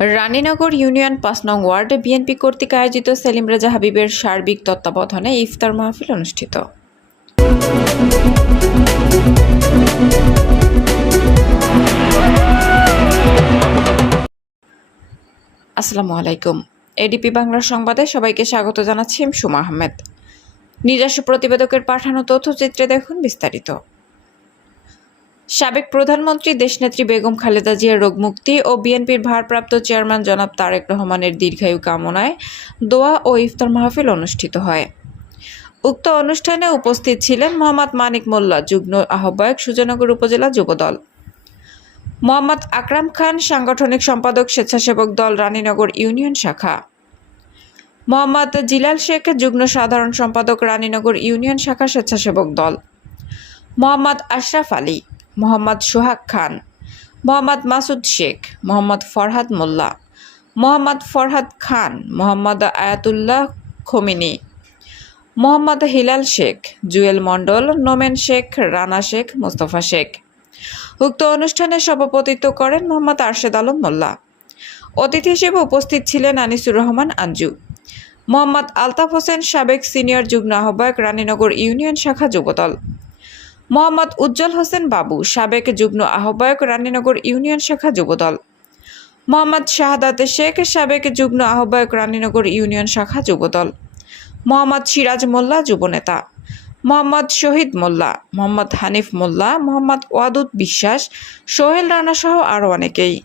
Raninagar union পাঁচ নং ওয়ার্ডে বিএনপি কর্তৃক আয়োজিত সেলিম রেজা হাবিবের সার্বিক তত্ত্বাবধানে ইফতার মাহফিল অনুষ্ঠিত। আসসালামু আলাইকুম। এডিপি বাংলার সংবাদে সবাইকে স্বাগত জানাচ্ছি সুমা আহমেদ। নিজস্ব প্রতিবেদকের পাঠানো তথ্যচিত্রে দেখুন বিস্তারিত। সাবেক প্রধানমন্ত্রী দেশনেত্রী বেগম খালেদা জিয়ার রোগমুক্তি ও বিএনপির ভারপ্রাপ্ত চেয়ারম্যান জনাব তারেক রহমানের দীর্ঘায়ু কামনায় দোয়া ও ইফতার মাহফিল অনুষ্ঠিত হয়। উক্ত অনুষ্ঠানে উপস্থিত ছিলেন মোহাম্মদ মানিক মোল্লা, যুগ্ম আহ্বায়ক, সুজনগর উপজেলা যুবদল মোহাম্মদ আকরাম খান, সাংগঠনিক সম্পাদক, স্বেচ্ছাসেবক দল, রানীনগর ইউনিয়ন শাখা। মোহাম্মদ জিলাল শেখ, যুগ্ম সাধারণ সম্পাদক, রানীনগর ইউনিয়ন শাখা, স্বেচ্ছাসেবক দল। মোহাম্মদ আশরাফ আলী। মোহাম্মদ সোহাগ খান, মোহাম্মদ মাসুদ শেখ, মোহাম্মদ ফরহাদ মোল্লা, মোহাম্মদ ফরহাদ খান, মোহাম্মদ আয়াতুল্লাহ খমিনি, মোহাম্মদ হিলাল শেখ, জুয়েল মণ্ডল, নোমেন শেখ, রানা শেখ, মোস্তফা শেখ। উক্ত অনুষ্ঠানে সভাপতিত্ব করেন মোহাম্মদ আরশেদ আলম মোল্লা। অতিথি হিসেবে উপস্থিত ছিলেন আনিসুর রহমান আঞ্জু, মোহাম্মদ আলতাফ হোসেন সাবেক সিনিয়র যুগ্ম আহ্বায়ক রানীনগর ইউনিয়ন শাখা যুবদল। মোহাম্মদ উজ্জ্বল হোসেন বাবু সাবেক যুগ্ম আহ্বায়ক রানীনগর ইউনিয়ন শাখা যুবদল মোহাম্মদ শাহাদাত শেখ সাবেক যুগ্ম আহ্বায়ক রানীনগর ইউনিয়ন শাখা যুবদল মোহাম্মদ সিরাজ মোল্লা যুবনেতা মোহাম্মদ শহীদ মোল্লা মোহাম্মদ হানিফ মোল্লা মোহাম্মদ ওয়াদুদ বিশ্বাস সোহেল রানা সহ আরও অনেকেই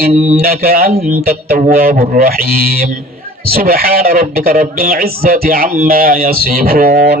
إنك أنت التواب الرحيم سبحان ربك رب العزة عما يصفون